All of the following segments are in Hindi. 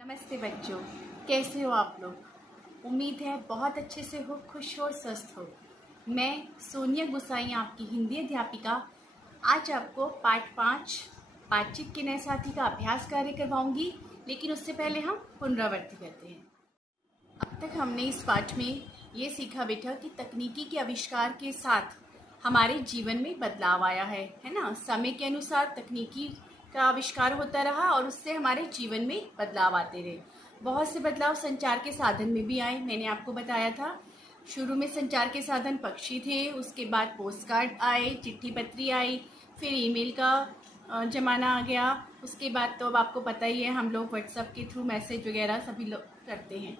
नमस्ते बच्चों, कैसे हो आप लोग। उम्मीद है बहुत अच्छे से हो, खुश हो, स्वस्थ हो। मैं सोनिया गुसाई, आपकी हिंदी अध्यापिका, आज आपको पाठ 5 बातचीत के नए साथी का अभ्यास कार्य करवाऊंगी। लेकिन उससे पहले हम पुनरावृत्ति करते हैं। अब तक हमने इस पाठ में ये सीखा बेटा कि तकनीकी के आविष्कार के साथ हमारे जीवन में बदलाव आया है ना। समय के अनुसार तकनीकी का आविष्कार होता रहा और उससे हमारे जीवन में बदलाव आते रहे। बहुत से बदलाव संचार के साधन में भी आए। मैंने आपको बताया था, शुरू में संचार के साधन पक्षी थे, उसके बाद पोस्ट कार्ड आए, चिट्ठी पत्री आई, फिर ईमेल का ज़माना आ गया। उसके बाद तो अब आपको पता ही है, हम लोग व्हाट्सएप के थ्रू मैसेज वगैरह सभी लोग करते हैं।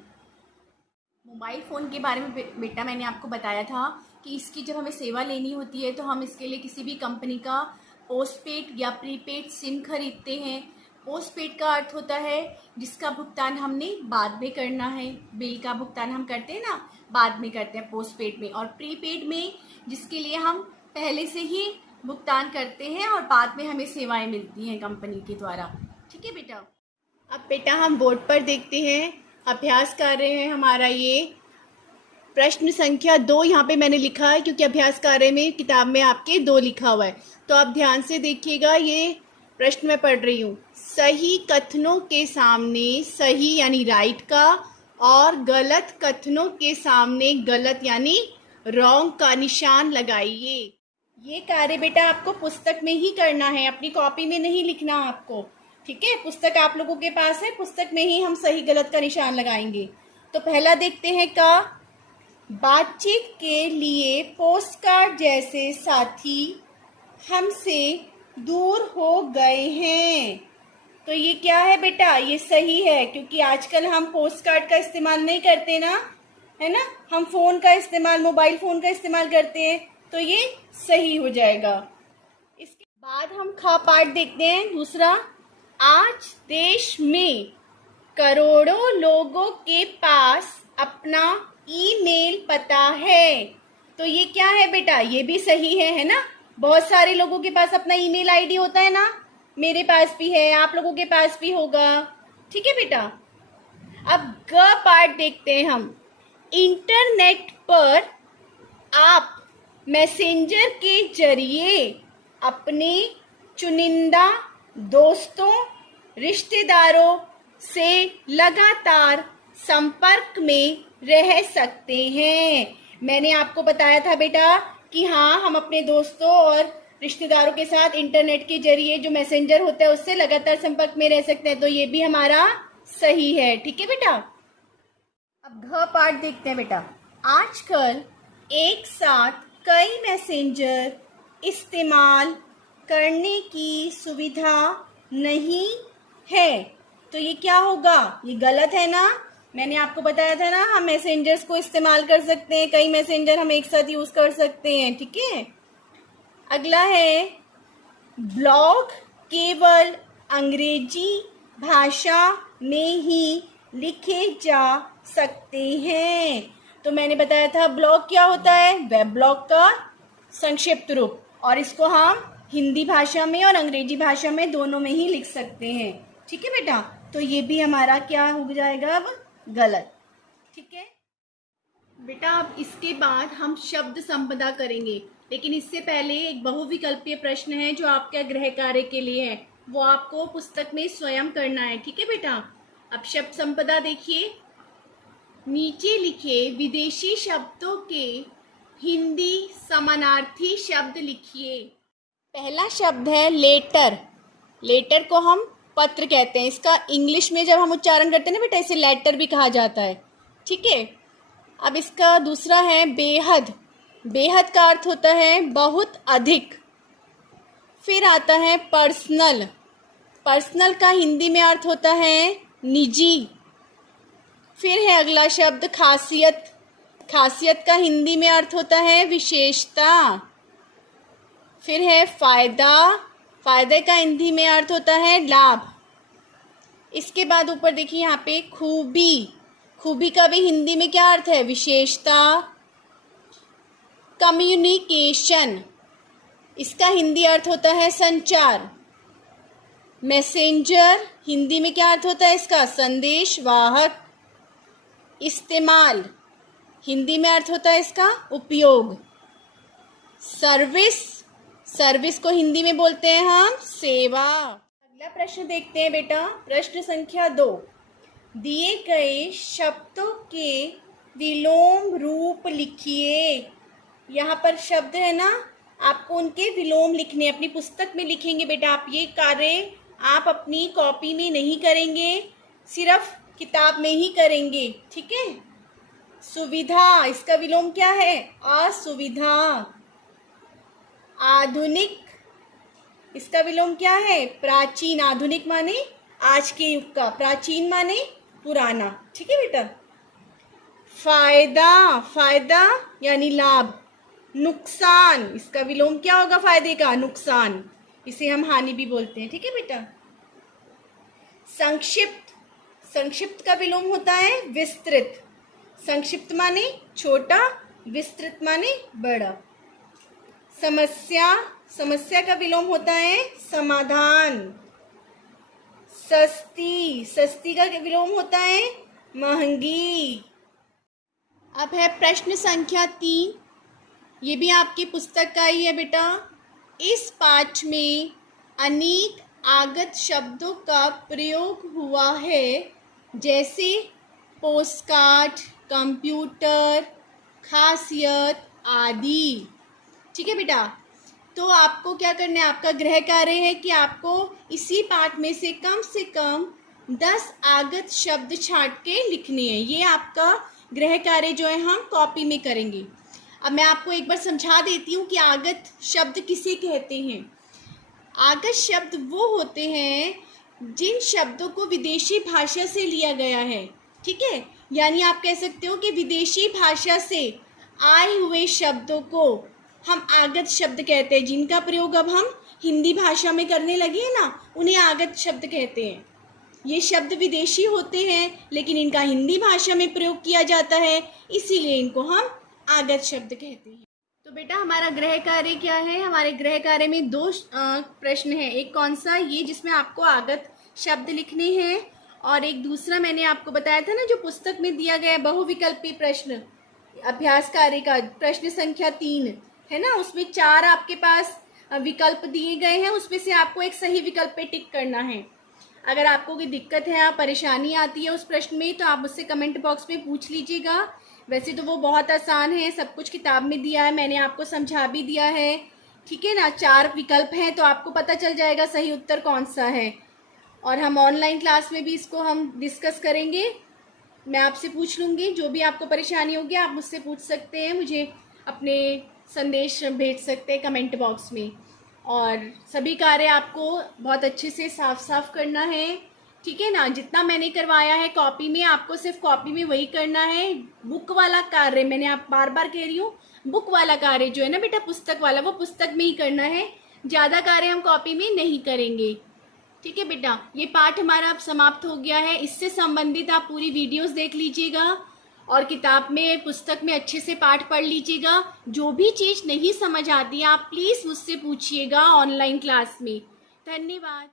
मोबाइल फ़ोन के बारे में बेटा मैंने आपको बताया था कि इसकी जब हमें सेवा लेनी होती है तो हम इसके लिए किसी भी कंपनी का पोस्टपेड या प्रीपेड सिम खरीदते हैं। पोस्टपेड का अर्थ होता है जिसका भुगतान हमने बाद में करना है। बिल का भुगतान हम करते हैं ना, बाद में करते हैं पोस्टपेड में। और प्रीपेड में जिसके लिए हम पहले से ही भुगतान करते हैं और बाद में हमें सेवाएं मिलती हैं कंपनी के द्वारा। ठीक है बेटा। अब बेटा हम बोर्ड पर देखते हैं, अभ्यास कर रहे हैं हमारा ये प्रश्न संख्या 2 यहाँ पे मैंने लिखा है क्योंकि अभ्यास कार्य में किताब में आपके 2 लिखा हुआ है। तो आप ध्यान से देखिएगा, ये प्रश्न मैं पढ़ रही हूँ। सही कथनों के सामने सही यानी राइट का और गलत कथनों के सामने गलत यानी रॉन्ग का निशान लगाइए। ये कार्य बेटा आपको पुस्तक में ही करना है, अपनी कॉपी में नहीं लिखना आपको। ठीक है, पुस्तक आप लोगों के पास है, पुस्तक में ही हम सही गलत का निशान लगाएंगे। तो पहला देखते हैं का, बातचीत के लिए पोस्टकार्ड जैसे साथी हमसे दूर हो गए हैं। तो ये क्या है बेटा, ये सही है क्योंकि आजकल हम पोस्टकार्ड का इस्तेमाल नहीं करते ना, है ना। हम फोन का इस्तेमाल, मोबाइल फोन का इस्तेमाल करते हैं, तो ये सही हो जाएगा। इसके बाद हम खा पाठ देखते हैं दूसरा। आज देश में करोड़ों लोगों के पास अपना ईमेल पता है। तो ये क्या है बेटा, ये भी सही है ना। बहुत सारे लोगों के पास अपना ईमेल आईडी होता है ना, मेरे पास भी है, आप लोगों के पास भी होगा। ठीक है बेटा। अब ग पार्ट देखते हैं हम। इंटरनेट पर आप मैसेंजर के जरिए अपने चुनिंदा दोस्तों, रिश्तेदारों से लगातार संपर्क में रह सकते हैं। मैंने आपको बताया था बेटा कि हाँ, हम अपने दोस्तों और रिश्तेदारों के साथ इंटरनेट के जरिए जो मैसेंजर होता है उससे लगातार संपर्क में रह सकते हैं। तो ये भी हमारा सही है। ठीक है बेटा। अब घ पार्ट देखते हैं बेटा। आजकल एक साथ कई मैसेंजर इस्तेमाल करने की सुविधा नहीं है। तो ये क्या होगा, ये गलत है ना। मैंने आपको बताया था ना, हम मैसेंजर्स को इस्तेमाल कर सकते हैं, कई मैसेंजर हम एक साथ यूज कर सकते हैं। ठीक है। अगला है, ब्लॉग केवल अंग्रेजी भाषा में ही लिखे जा सकते हैं। तो मैंने बताया था ब्लॉग क्या होता है, वेब ब्लॉग का संक्षिप्त रूप, और इसको हम हिंदी भाषा में और अंग्रेजी भाषा में दोनों में ही लिख सकते हैं। ठीक है बेटा। तो ये भी हमारा क्या हो जाएगा, अब गलत। ठीक है बेटा। अब इसके बाद हम शब्द संपदा करेंगे, लेकिन इससे पहले एक बहुविकल्पीय प्रश्न है जो आपके गृह कार्य के लिए है, वो आपको पुस्तक में स्वयं करना है। ठीक है बेटा। अब शब्द संपदा देखिए, नीचे लिखे विदेशी शब्दों के हिंदी समानार्थी शब्द लिखिए। पहला शब्द है लेटर। लेटर को हम पत्र कहते हैं, इसका इंग्लिश में जब हम उच्चारण करते हैं ना बेटा, इसे लेटर भी कहा जाता है। ठीक है। अब इसका दूसरा है बेहद। बेहद का अर्थ होता है बहुत अधिक। फिर आता है पर्सनल। पर्सनल का हिंदी में अर्थ होता है निजी। फिर है अगला शब्द खासियत। खासियत का हिंदी में अर्थ होता है विशेषता। फिर है फायदा। फायदे का हिंदी में अर्थ होता है लाभ। इसके बाद ऊपर देखिए यहाँ पे खूबी। खूबी का भी हिंदी में क्या अर्थ है, विशेषता। कम्युनिकेशन, इसका हिंदी अर्थ होता है संचार। मैसेंजर हिंदी में क्या अर्थ होता है इसका? संदेश वाहक। इस्तेमाल हिंदी में अर्थ होता है इसका उपयोग। सर्विस, सर्विस को हिंदी में बोलते हैं हम सेवा। अगला प्रश्न देखते हैं बेटा, प्रश्न संख्या 2। दिए गए शब्दों के विलोम रूप लिखिए। यहाँ पर शब्द है ना, आपको उनके विलोम लिखने, अपनी पुस्तक में लिखेंगे बेटा। आप ये कार्य आप अपनी कॉपी में नहीं करेंगे, सिर्फ किताब में ही करेंगे, ठीक है। सुविधा, इसका विलोम क्या है? असुविधा। आधुनिक, इसका विलोम क्या है? प्राचीन। आधुनिक माने आज के युग का, प्राचीन माने पुराना, ठीक है बेटा। फायदा, फायदा यानी लाभ। नुकसान, इसका विलोम क्या होगा फायदे का? नुकसान। इसे हम हानि भी बोलते हैं, ठीक है बेटा। संक्षिप्त, संक्षिप्त का विलोम होता है विस्तृत। संक्षिप्त माने छोटा, विस्तृत माने बड़ा। समस्या, समस्या का विलोम होता है समाधान। सस्ती, सस्ती का विलोम होता है महंगी। अब है प्रश्न संख्या 3। ये भी आपकी पुस्तक का ही है बेटा। इस पाठ में अनेक आगत शब्दों का प्रयोग हुआ है, जैसे पोस्टकार्ड, कंप्यूटर, खासियत आदि, ठीक है बेटा। तो आपको क्या करना है, आपका गृह कार्य है कि आपको इसी पाठ में से कम 10 आगत शब्द छांट के लिखने हैं। ये आपका गृह कार्य जो है हम कॉपी में करेंगे। अब मैं आपको एक बार समझा देती हूँ कि आगत शब्द किसे कहते हैं। आगत शब्द वो होते हैं जिन शब्दों को विदेशी भाषा से लिया गया है, ठीक है। यानी आप कह सकते हो कि विदेशी भाषा से आए हुए शब्दों को हम आगत शब्द कहते हैं। जिनका प्रयोग अब हम हिंदी भाषा में करने लगे हैं ना, उन्हें आगत शब्द कहते हैं। ये शब्द विदेशी होते हैं लेकिन इनका हिंदी भाषा में प्रयोग किया जाता है, इसीलिए इनको हम आगत शब्द कहते हैं। तो बेटा हमारा गृह कार्य क्या है? हमारे गृह कार्य में 2 प्रश्न हैं। एक कौन सा? ये जिसमें आपको आगत शब्द लिखने हैं, और एक दूसरा मैंने आपको बताया था ना जो पुस्तक में दिया गया बहुविकल्पी प्रश्न, अभ्यास कार्य का प्रश्न संख्या 3 है ना। उसमें 4 आपके पास विकल्प दिए गए हैं, उसमें से आपको एक सही विकल्प पे टिक करना है। अगर आपको कोई दिक्कत है या परेशानी आती है उस प्रश्न में तो आप मुझसे कमेंट बॉक्स में पूछ लीजिएगा। वैसे तो वो बहुत आसान है, सब कुछ किताब में दिया है, मैंने आपको समझा भी दिया है, ठीक है ना। 4 विकल्प हैं तो आपको पता चल जाएगा सही उत्तर कौन सा है। और हम ऑनलाइन क्लास में भी इसको हम डिस्कस करेंगे। मैं आपसे पूछ लूँगी, जो भी आपको परेशानी होगी आप मुझसे पूछ सकते हैं, मुझे अपने संदेश भेज सकते हैं कमेंट बॉक्स में। और सभी कार्य आपको बहुत अच्छे से साफ करना है, ठीक है ना। जितना मैंने करवाया है कॉपी में, आपको सिर्फ कॉपी में वही करना है। बुक वाला कार्य, मैंने आप बार बार कह रही हूँ, बुक वाला कार्य जो है ना बेटा, पुस्तक वाला, वो पुस्तक में ही करना है। ज़्यादा कार्य हम कॉपी में नहीं करेंगे, ठीक है बेटा। ये पाठ हमारा अब समाप्त हो गया है। इससे संबंधित आप पूरी वीडियोस देख लीजिएगा और किताब में, पुस्तक में अच्छे से पाठ पढ़ लीजिएगा। जो भी चीज़ नहीं समझ आती है आप प्लीज़ मुझसे पूछिएगा ऑनलाइन क्लास में। धन्यवाद।